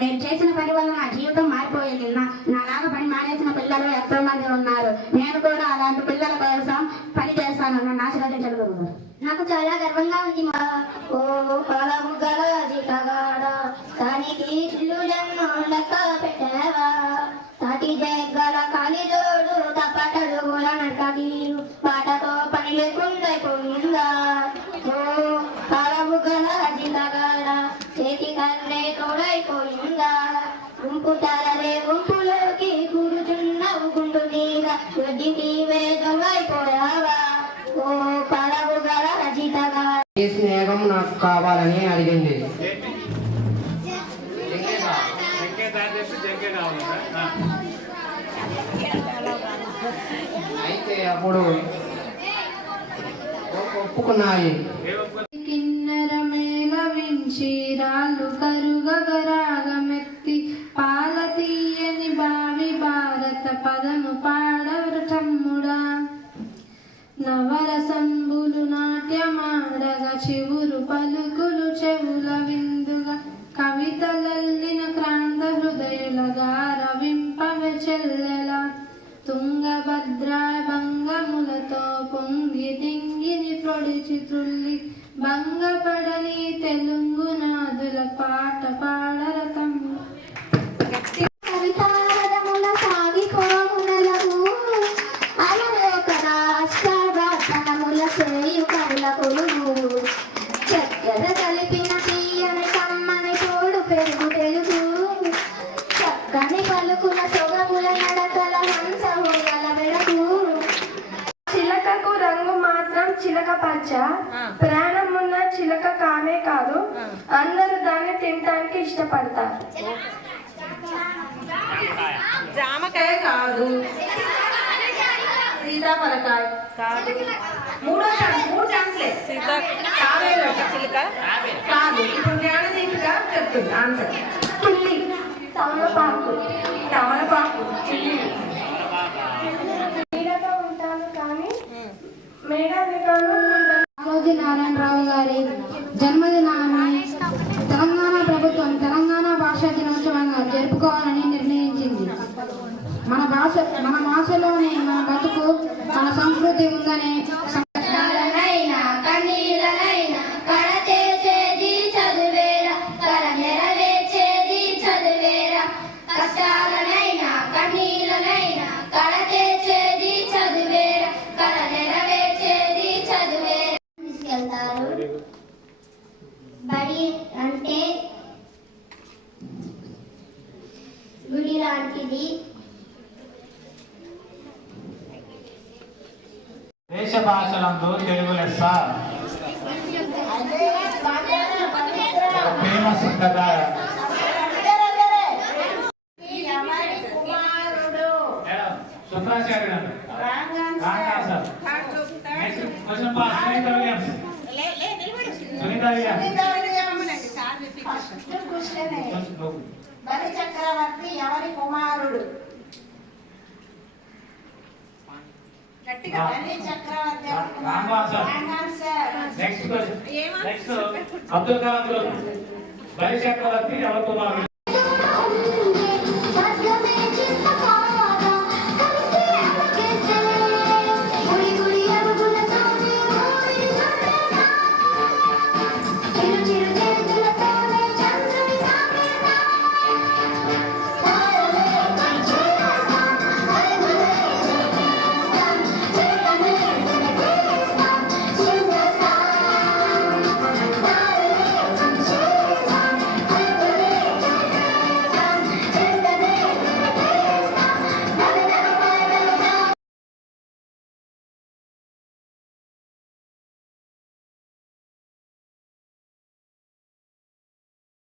నేను చేసిన పని వల్ల నా జీవితం మారిపోయింది. నాలాగా పని మానేసిన పిల్లలు ఎంతో మంది ఉన్నారు. నేను కూడా అలాంటి పిల్లల కోసం పని చేస్తాను. నన్ను ఆశీర్వదించగలరు. నాకు చాలా గర్వంగా ఉంది. ఓ పొలము గల జితగాడ దానికి ఇల్లు జన్మ లెక్క పెట్టావా తాటి జగ్గల కాలిజోడు తప్పటలు నడకీరు పాటతో పని లేకుండా పోయిందా. ఓ పొలము గల జితగాడ చేతి కన్నే తోడైపోయిందా. గుంపు తరలే గుంపులోకి కూర్చున్నావు గుండు మీద గడ్డికి వేదమైపోయావా. ఓ పొలము గల జితగాడ ఈ స్నేహం నాకు కావాలని అడిగింది. అయితే అప్పుడు ఒప్పుకున్నాయి. కిన్నెర మేల వించి రాళ్ళు కరుగరాగమెత్తి పాల తీయని బావి భారత పదము పాడవరు తమ్ముడా. నవరసంబులు నాట్యమాడగా చివురు పలుకులు చెవుల విందుగా కవితలల్లిన క్రాంత హృదయులగా రవింపవె చెల్లెల. తుంగభద్ర భంగములతో పొంగి దింగిని పొడిచి తుల్లి భంగపడని తెలుగు నాదుల పాట పాడరతం. చక్కెర కలిపిన తీయని కమ్మని తోడు పెరుగు తెలుగు చక్కని పలుకుల సొగముల నడకల హంస ఊయల వెడకు. చిలకకు రంగు మాత్రం చిలక పచ్చ, ప్రాణం ఉన్న చిలక కానే కాదు. అందరూ దాన్ని తినడానికి ఇష్టపడతారు. జామకాయ కాదు, సీతాఫలకాయ కాదు, మూడు ఛాన్స్లే. చిలుక కాదు. ఇప్పుడు జ్ఞానదీపిక చెప్తుంది ఆన్సర్. తుల్లి, తమలపాకు. తమలపాకు. నీడగా ఉంటాను కానీ మేఘాధికారులు రామోజీ నారాయణరావు గారి జన్మదినాన్ని తెలంగాణ ప్రభుత్వం తెలంగాణ భాషా దినోత్సవంగా జరుపుకోవాలని నిర్ణయించింది. మన భాషలోనే మన బతుకు, మన సంస్కృతి ఉందనే బడి అంటే గుడి లాంటిది. దేశ భాషలందు తెలుగు లెస్స. ఫేమస్ కదా. శుక్రాచార్య బలి చక్రవర్తి ఎవరి కుమారుడు? బలి చక్రవర్తి అబ్దుల్ కలాం. బలి చక్రవర్తి ఎవరి కుమారుడు? చిరు చిరు